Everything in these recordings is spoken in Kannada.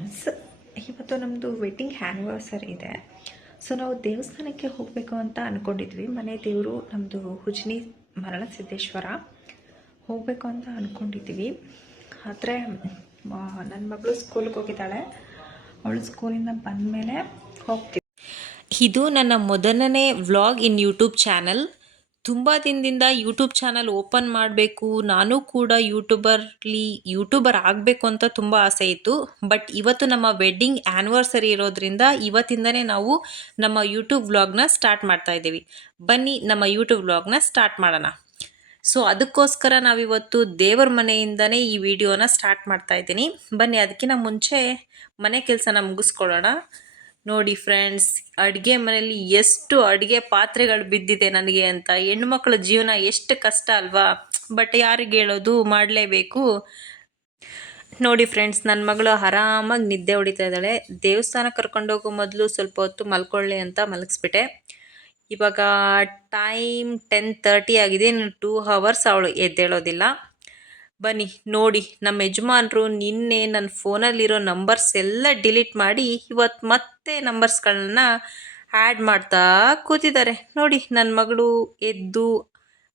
ಫ್ರೆಂಡ್ಸ್, ಇವತ್ತು ನಮ್ಮದು ವೆಡ್ಡಿಂಗ್ ಆ್ಯನಿವರ್ಸರಿ ಇದೆ. ಸೊ ನಾವು ದೇವಸ್ಥಾನಕ್ಕೆ ಹೋಗಬೇಕು ಅಂತ ಅಂದ್ಕೊಂಡಿದ್ವಿ. ಮನೆ ದೇವರು ನಮ್ಮದು ಉಜ್ನಿ ಮರಳಸಿದ್ದೇಶ್ವರ ಹೋಗಬೇಕು ಅಂತ ಅಂದ್ಕೊಂಡಿದ್ವಿ. ಆದರೆ ನನ್ನ ಮಗಳು ಸ್ಕೂಲ್ಗೆ ಹೋಗಿದ್ದಾಳೆ. ಅವಳು ಸ್ಕೂಲಿಂದ ಬಂದಮೇಲೆ ಹೋಗ್ತೀವಿ. ಇದು ನನ್ನ ಮೊದಲನೇ ವ್ಲಾಗ್ ಇನ್ ಯೂಟ್ಯೂಬ್ ಚಾನಲ್. ತುಂಬ ದಿನದಿಂದ ಯೂಟ್ಯೂಬ್ ಚಾನಲ್ ಓಪನ್ ಮಾಡಬೇಕು, ನಾನು ಕೂಡ ಯೂಟ್ಯೂಬರ್ ಆಗಬೇಕು ಅಂತ ತುಂಬ ಆಸೆ ಇತ್ತು. ಬಟ್ ಇವತ್ತು ನಮ್ಮ ವೆಡ್ಡಿಂಗ್ ಆ್ಯನಿವರ್ಸರಿ ಇರೋದ್ರಿಂದ ಇವತ್ತಿಂದನೇ ನಾವು ನಮ್ಮ ಯೂಟ್ಯೂಬ್ ವ್ಲಾಗ್ನ ಸ್ಟಾರ್ಟ್ ಮಾಡ್ತಾ ಇದ್ದೀವಿ. ಬನ್ನಿ ನಮ್ಮ ಯೂಟ್ಯೂಬ್ ವ್ಲಾಗ್ನ ಸ್ಟಾರ್ಟ್ ಮಾಡೋಣ. ಸೊ ಅದಕ್ಕೋಸ್ಕರ ನಾವಿವತ್ತು ದೇವರ ಮನೆಯಿಂದನೇ ಈ ವಿಡಿಯೋನ ಸ್ಟಾರ್ಟ್ ಮಾಡ್ತಾ ಇದ್ದೀನಿ. ಬನ್ನಿ, ಅದಕ್ಕಿಂತ ಮುಂಚೆ ಮನೆ ಕೆಲಸನ ಮುಗಿಸ್ಕೊಳ್ಳೋಣ. ನೋಡಿ ಫ್ರೆಂಡ್ಸ್, ಅಡುಗೆ ಮನೆಯಲ್ಲಿ ಎಷ್ಟು ಅಡುಗೆ ಪಾತ್ರೆಗಳು ಬಿದ್ದಿದೆ ನನಗೆ ಅಂತ. ಹೆಣ್ಮಕ್ಳ ಜೀವನ ಎಷ್ಟು ಕಷ್ಟ ಅಲ್ವಾ? ಬಟ್ ಯಾರಿಗೆ ಹೇಳೋದು, ಮಾಡಲೇಬೇಕು. ನೋಡಿ ಫ್ರೆಂಡ್ಸ್, ನನ್ನ ಮಗಳು ಆರಾಮಾಗಿ ನಿದ್ದೆ ಹೊಡಿತಾ ಇದ್ದಾಳೆ. ದೇವಸ್ಥಾನ ಕರ್ಕೊಂಡೋಗೋ ಮೊದಲು ಸ್ವಲ್ಪ ಹೊತ್ತು ಮಲ್ಕೊಳ್ಳಿ ಅಂತ ಮಲಗಿಸ್ಬಿಟ್ಟೆ. ಇವಾಗ ಟೈಮ್ 10:30 ಆಗಿದೆ. ಇನ್ನು 2 hours ಅವಳು ಎದ್ದೇಳೋದಿಲ್ಲ. ಬನ್ನಿ ನೋಡಿ, ನಮ್ಮ ಯಜಮಾನರು ನಿನ್ನೆ ನನ್ನ ಫೋನಲ್ಲಿರೋ ನಂಬರ್ಸ್ ಎಲ್ಲ ಡಿಲೀಟ್ ಮಾಡಿ ಇವತ್ತು ಮತ್ತೆ ನಂಬರ್ಸ್ಗಳನ್ನ ಆ್ಯಡ್ ಮಾಡ್ತಾ ಕೂತಿದ್ದಾರೆ. ನೋಡಿ, ನನ್ನ ಮಗಳು ಎದ್ದು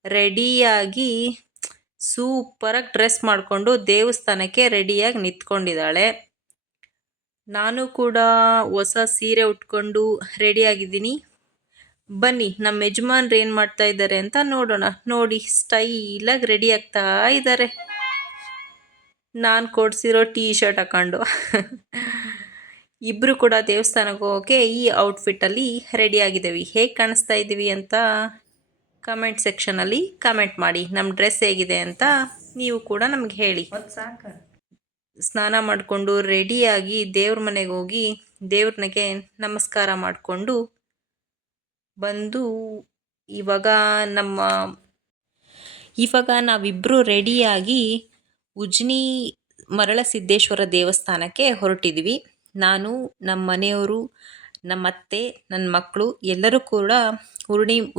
ರೆಡಿಯಾಗಿ ಸೂಪರಾಗಿ ಡ್ರೆಸ್ ಮಾಡಿಕೊಂಡು ದೇವಸ್ಥಾನಕ್ಕೆ ರೆಡಿಯಾಗಿ ನಿಂತ್ಕೊಂಡಿದ್ದಾಳೆ. ನಾನು ಕೂಡ ಹೊಸ ಸೀರೆ ಉಟ್ಕೊಂಡು ರೆಡಿಯಾಗಿದ್ದೀನಿ. ಬನ್ನಿ ನಮ್ಮ ಯಜಮಾನ್ರು ಏನು ಮಾಡ್ತಾ ಇದ್ದಾರೆ ಅಂತ ನೋಡೋಣ. ನೋಡಿ, ಸ್ಟೈಲಾಗಿ ರೆಡಿ ಆಗ್ತಾ ಇದ್ದಾರೆ ನಾನು ಕೊಡಿಸಿರೋ ಟೀ ಶರ್ಟ್ ಹಾಕೊಂಡು. ಇಬ್ಬರು ಕೂಡ ದೇವಸ್ಥಾನಕ್ಕೆ ಹೋಗೋಕ್ಕೆ ಈ ಔಟ್ಫಿಟ್ಟಲ್ಲಿ ರೆಡಿ ಆಗಿದ್ದೀವಿ. ಹೇಗೆ ಕಾಣಿಸ್ತಾ ಇದ್ದೀವಿ ಅಂತ ಕಮೆಂಟ್ ಸೆಕ್ಷನಲ್ಲಿ ಕಮೆಂಟ್ ಮಾಡಿ. ನಮ್ಮ ಡ್ರೆಸ್ ಹೇಗಿದೆ ಅಂತ ನೀವು ಕೂಡ ನಮ್ಗೆ ಹೇಳಿ. ಸ್ನಾನ ಮಾಡಿಕೊಂಡು ರೆಡಿಯಾಗಿ ದೇವ್ರ ಮನೆಗೆ ಹೋಗಿ ದೇವ್ರನಿಗೆ ನಮಸ್ಕಾರ ಮಾಡಿಕೊಂಡು ಬಂದು ಇವಾಗ ನಾವಿಬ್ಬರು ರೆಡಿಯಾಗಿ ಉಜ್ನಿ ಮರಳಸಿದ್ದೇಶ್ವರ ದೇವಸ್ಥಾನಕ್ಕೆ ಹೊರಟಿದ್ವಿ. ನಾನು, ನಮ್ಮ ಮನೆಯವರು, ನಮ್ಮ ಅತ್ತೆ, ನನ್ನ ಮಕ್ಕಳು ಎಲ್ಲರೂ ಕೂಡ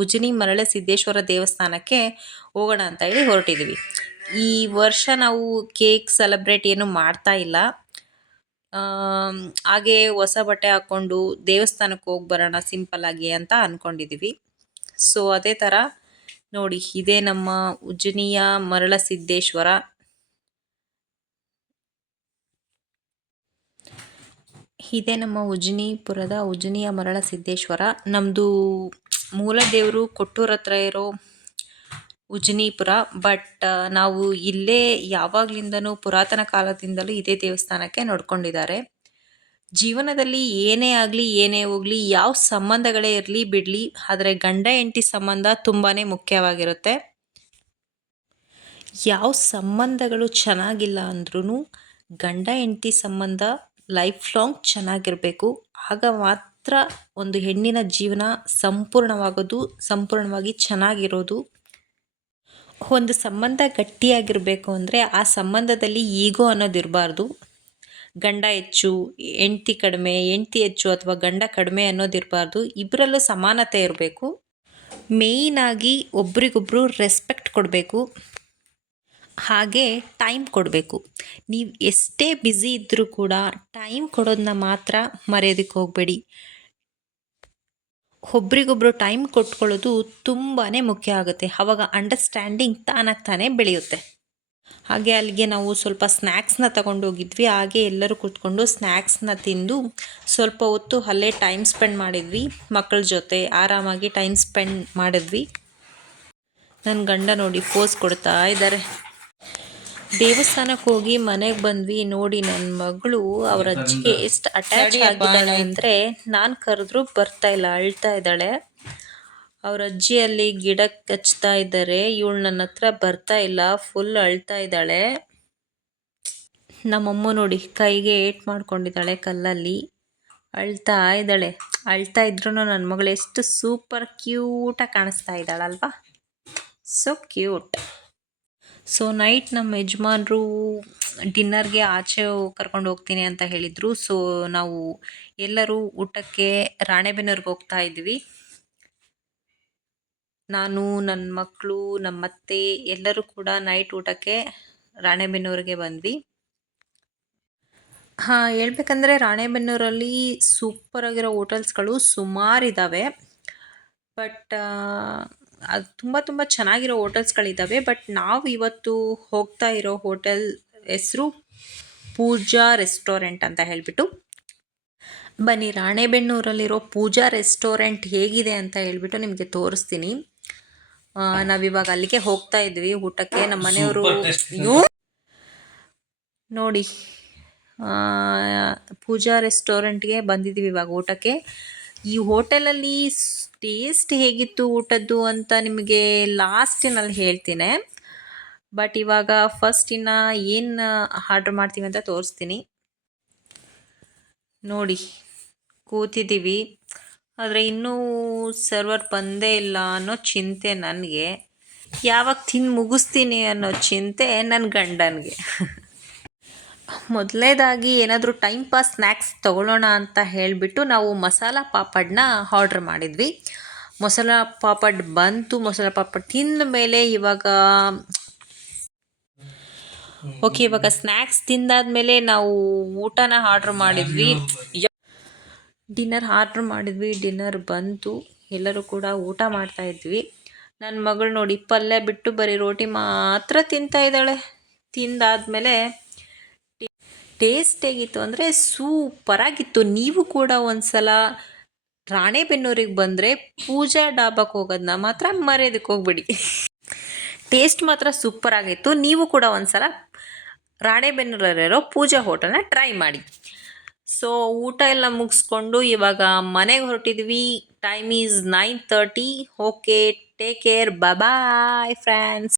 ಉಜ್ನಿ ಮರಳಸಿದ್ದೇಶ್ವರ ದೇವಸ್ಥಾನಕ್ಕೆ ಹೋಗೋಣ ಅಂತ ಹೇಳಿ ಹೊರಟಿದ್ವಿ. ಈ ವರ್ಷ ನಾವು ಕೇಕ್ ಸೆಲೆಬ್ರೇಟ್ ಏನು ಮಾಡ್ತಾ ಇಲ್ಲ. ಹಾಗೆ ಹೊಸ ಬಟ್ಟೆ ಹಾಕ್ಕೊಂಡು ದೇವಸ್ಥಾನಕ್ಕೆ ಹೋಗಿ ಬರೋಣ ಸಿಂಪಲ್ಲಾಗಿ ಅಂತ ಅಂದ್ಕೊಂಡಿದ್ದೀವಿ. ಸೊ ಅದೇ ಥರ ನೋಡಿ, ಇದೇ ನಮ್ಮ ಉಜ್ನಿಯ ಮರಳಸಿದ್ದೇಶ್ವರ. ಇದೇ ನಮ್ಮ ಉಜ್ನಿಪುರದ ಉಜ್ನಿಯ ಮರಳಸಿದ್ದೇಶ್ವರ. ನಮ್ಮದು ಮೂಲ ದೇವರು ಕೊಟ್ಟೂರ ಹತ್ರ ಇರೋ ಉಜ್ನಿಪುರ. ಬಟ್ ನಾವು ಇಲ್ಲೇ ಯಾವಾಗಲಿಂದನೂ ಪುರಾತನ ಕಾಲದಿಂದಲೂ ಇದೇ ದೇವಸ್ಥಾನಕ್ಕೆ ನೋಡ್ಕೊಂಡಿದ್ದಾರೆ. ಜೀವನದಲ್ಲಿ ಏನೇ ಆಗಲಿ ಏನೇ ಹೋಗಲಿ, ಯಾವ ಸಂಬಂಧಗಳೇ ಇರಲಿ ಬಿಡಲಿ, ಆದರೆ ಗಂಡ ಹೆಂಡತಿ ಸಂಬಂಧ ತುಂಬಾ ಮುಖ್ಯವಾಗಿರುತ್ತೆ. ಯಾವ ಸಂಬಂಧಗಳು ಚೆನ್ನಾಗಿಲ್ಲ ಅಂದ್ರೂ ಗಂಡ ಹೆಂಡತಿ ಸಂಬಂಧ ಲೈಫ್ ಲಾಂಗ್ ಚೆನ್ನಾಗಿರಬೇಕು. ಆಗ ಮಾತ್ರ ಒಂದು ಹೆಣ್ಣಿನ ಜೀವನ ಸಂಪೂರ್ಣವಾಗಿ ಚೆನ್ನಾಗಿರೋದು. ಒಂದು ಸಂಬಂಧ ಗಟ್ಟಿಯಾಗಿರಬೇಕು ಅಂದರೆ ಆ ಸಂಬಂಧದಲ್ಲಿ ಈಗೋ ಅನ್ನೋದಿರಬಾರ್ದು. ಗಂಡ ಹೆಚ್ಚು, ಹೆಂಡತಿ ಕಡಿಮೆ, ಹೆಂಡತಿ ಹೆಚ್ಚು ಅಥವಾ ಗಂಡ ಕಡಿಮೆ ಅನ್ನೋದಿರಬಾರ್ದು. ಇಬ್ಬರಲ್ಲೂ ಸಮಾನತೆ ಇರಬೇಕು. ಮೇಯ್ನಾಗಿ ಒಬ್ರಿಗೊಬ್ರು ರೆಸ್ಪೆಕ್ಟ್ ಕೊಡಬೇಕು. ಹಾಗೆ ಟೈಮ್ ಕೊಡಬೇಕು. ನೀವು ಎಷ್ಟೇ ಬ್ಯುಸಿ ಇದ್ದರೂ ಕೂಡ ಟೈಮ್ ಕೊಡೋದನ್ನ ಮಾತ್ರ ಮರೆಯೋದಕ್ಕೆ ಹೋಗಬೇಡಿ. ಒಬ್ರಿಗೊಬ್ರು ಟೈಮ್ ಕೊಟ್ಕೊಳ್ಳೋದು ತುಂಬಾ ಮುಖ್ಯ ಆಗುತ್ತೆ. ಆವಾಗ ಅಂಡರ್ಸ್ಟ್ಯಾಂಡಿಂಗ್ ತಾನಾಗ್ತಾನೆ ಬೆಳೆಯುತ್ತೆ. ಹಾಗೆ ಅಲ್ಲಿಗೆ ನಾವು ಸ್ವಲ್ಪ ಸ್ನ್ಯಾಕ್ಸ್ನ ತಗೊಂಡೋಗಿದ್ವಿ. ಹಾಗೆ ಎಲ್ಲರೂ ಕೂತ್ಕೊಂಡು ಸ್ನ್ಯಾಕ್ಸ್ನ ತಿಂದು ಸ್ವಲ್ಪ ಹೊತ್ತು ಅಲ್ಲೇ ಟೈಮ್ ಸ್ಪೆಂಡ್ ಮಾಡಿದ್ವಿ. ಮಕ್ಕಳ ಜೊತೆ ಆರಾಮಾಗಿ ಟೈಮ್ ಸ್ಪೆಂಡ್ ಮಾಡಿದ್ವಿ. ನನ್ನ ಗಂಡ ನೋಡಿ ಪೋಸ್ ಕೊಡ್ತಾ ಇದ್ದಾರೆ. ದೇವಸ್ಥಾನಕ್ಕೆ ಹೋಗಿ ಮನೆಗೆ ಬಂದ್ವಿ. ನೋಡಿ, ನನ್ನ ಮಗಳು ಅವರ ಅಜ್ಜಿಗೆ ಎಷ್ಟು ಅಟ್ಯಾಚ್ ಆಗಿದ್ದಾಳೆ ಅಂದರೆ ನಾನು ಕರೆದ್ರೂ ಬರ್ತಾ ಇಲ್ಲ, ಅಳ್ತಾ ಇದ್ದಾಳೆ. ಅವ್ರ ಅಜ್ಜಿಯಲ್ಲಿ ಗಿಡಕ್ಕೆ ಹಚ್ತಾ ಇದ್ದಾರೆ. ಇವಳು ನನ್ನ ಹತ್ರ ಬರ್ತಾ ಇಲ್ಲ, ಫುಲ್ ಅಳ್ತಾ ಇದ್ದಾಳೆ. ನಮ್ಮಮ್ಮ ನೋಡಿ ಕೈಗೆ ಏಟ್ ಮಾಡ್ಕೊಂಡಿದ್ದಾಳೆ ಕಲ್ಲಲ್ಲಿ, ಅಳ್ತಾ ಇದ್ದಾಳೆ. ಅಳ್ತಾ ಇದ್ರೂ ನನ್ನ ಮಗಳು ಎಷ್ಟು ಸೂಪರ್ ಕ್ಯೂಟಾಗಿ ಕಾಣಿಸ್ತಾ ಇದ್ದಾಳಲ್ವಾ? So cute. ಸೊ ನೈಟ್ ನಮ್ಮ ಯಜಮಾನ್ರು ಡಿನ್ನರ್ಗೆ ಆಚೆ ಕರ್ಕೊಂಡು ಹೋಗ್ತೀನಿ ಅಂತ ಹೇಳಿದರು. ಸೊ ನಾವು ಎಲ್ಲರೂ ಊಟಕ್ಕೆ ರಾಣೆಬೆನ್ನೂರಿಗೆ ಹೋಗ್ತಾ ಇದ್ವಿ. ನಾನು, ನನ್ನ ಮಕ್ಕಳು, ನಮ್ಮ ಅತ್ತೆ ಎಲ್ಲರೂ ಕೂಡ ನೈಟ್ ಊಟಕ್ಕೆ ರಾಣೆಬೆನ್ನೂರಿಗೆ ಬಂದ್ವಿ. ಹಾಂ, ಹೇಳ್ಬೇಕಂದ್ರೆ ರಾಣೆಬೆನ್ನೂರಲ್ಲಿ ಸೂಪರಾಗಿರೋ ಹೋಟೆಲ್ಸ್ಗಳು ಸುಮಾರಿದ್ದಾವೆ. ಬಟ್ ಅದು ತುಂಬ ತುಂಬ ಚೆನ್ನಾಗಿರೋ ಹೋಟೆಲ್ಸ್ಗಳಿದ್ದಾವೆ. ಬಟ್ ನಾವು ಇವತ್ತು ಹೋಗ್ತಾ ಇರೋ ಹೋಟೆಲ್ ಹೆಸರು ಪೂಜಾ ರೆಸ್ಟೋರೆಂಟ್ ಅಂತ ಹೇಳಿಬಿಟ್ಟು. ಬನ್ನಿ, ರಾಣೆಬೆನ್ನೂರಲ್ಲಿರೋ ಪೂಜಾ ರೆಸ್ಟೋರೆಂಟ್ ಹೇಗಿದೆ ಅಂತ ಹೇಳ್ಬಿಟ್ಟು ನಿಮಗೆ ತೋರಿಸ್ತೀನಿ. ನಾವಿವಾಗ ಅಲ್ಲಿಗೆ ಹೋಗ್ತಾ ಇದ್ವಿ ಊಟಕ್ಕೆ. ನಮ್ಮ ಮನೆಯವರು ನೋಡಿ, ಪೂಜಾ ರೆಸ್ಟೋರೆಂಟ್ಗೆ ಬಂದಿದ್ದೀವಿ ಇವಾಗ ಊಟಕ್ಕೆ. ಈ ಹೋಟೆಲಲ್ಲಿ ಟೇಸ್ಟ್ ಹೇಗಿತ್ತು ಊಟದ್ದು ಅಂತ ನಿಮಗೆ ಲಾಸ್ಟಿನಲ್ಲಿ ಹೇಳ್ತೀನಿ. ಬಟ್ ಇವಾಗ ಫಸ್ಟ್ ಇನ್ನು ಏನು ಆರ್ಡ್ರ್ ಮಾಡ್ತೀವಿ ಅಂತ ತೋರಿಸ್ತೀನಿ. ನೋಡಿ, ಕೂತಿದ್ದೀವಿ, ಆದರೆ ಇನ್ನೂ ಸರ್ವರ್ ಬಂದೇ ಇಲ್ಲ ಅನ್ನೋ ಚಿಂತೆ ನನಗೆ. ಯಾವಾಗ ತಿಂದು ಮುಗಿಸ್ತೀನಿ ಅನ್ನೋ ಚಿಂತೆ ನನ್ನ ಗಂಡನಿಗೆ. ಮೊದಲನೇದಾಗಿ ಏನಾದರೂ ಟೈಮ್ ಪಾಸ್ ಸ್ನ್ಯಾಕ್ಸ್ ತೊಗೊಳ್ಳೋಣ ಅಂತ ಹೇಳಿಬಿಟ್ಟು ನಾವು ಮಸಾಲ ಪಾಪಡ್ನ ಆರ್ಡ್ರ್ ಮಾಡಿದ್ವಿ. ಮಸಾಲ ಪಾಪಡ್ ಬಂತು. ಮಸಾಲ ಪಾಪಡ್ ತಿಂದ ಮೇಲೆ ಇವಾಗ ಸ್ನ್ಯಾಕ್ಸ್ ತಿಂದಾದ್ಮೇಲೆ ನಾವು ಊಟನ ಆರ್ಡ್ರ್ ಮಾಡಿದ್ವಿ. ಡಿನ್ನರ್ ಬಂತು. ಎಲ್ಲರೂ ಕೂಡ ಊಟ ಮಾಡ್ತಾ ಇದ್ವಿ. ನನ್ನ ಮಗಳು ನೋಡಿ, ಪಲ್ಯ ಬಿಟ್ಟು ಬರೀ ರೋಟಿ ಮಾತ್ರ ತಿಂತಾ ಇದ್ದಾಳೆ. ತಿಂದಾದ್ಮೇಲೆ ಟೇಸ್ಟ್ ಹೇಗಿತ್ತು ಅಂದರೆ ಸೂಪರಾಗಿತ್ತು. ನೀವು ಕೂಡ ಒಂದ್ಸಲ ರಾಣೆಬೆನ್ನೂರಿಗೆ ಬಂದರೆ ಪೂಜಾ ಡಾಬಾಕ್ಕೆ ಹೋಗೋದನ್ನ ಮಾತ್ರ ಮರೆಯೋದಕ್ಕೆ ಹೋಗ್ಬೇಡಿ. ಟೇಸ್ಟ್ ಮಾತ್ರ ಸೂಪರಾಗಿತ್ತು. ನೀವು ಕೂಡ ಒಂದ್ಸಲ ರಾಣೆಬೆನ್ನೂರಲ್ಲಿರೋ ಪೂಜಾ ಹೋಟೆಲ್ನ ಟ್ರೈ ಮಾಡಿ. ಸೊ ಊಟ ಎಲ್ಲ ಮುಗಿಸ್ಕೊಂಡು ಇವಾಗ ಮನೆಗೆ ಹೊರಟಿದ್ವಿ. Time is 9:30. Okay, take care, bye friends.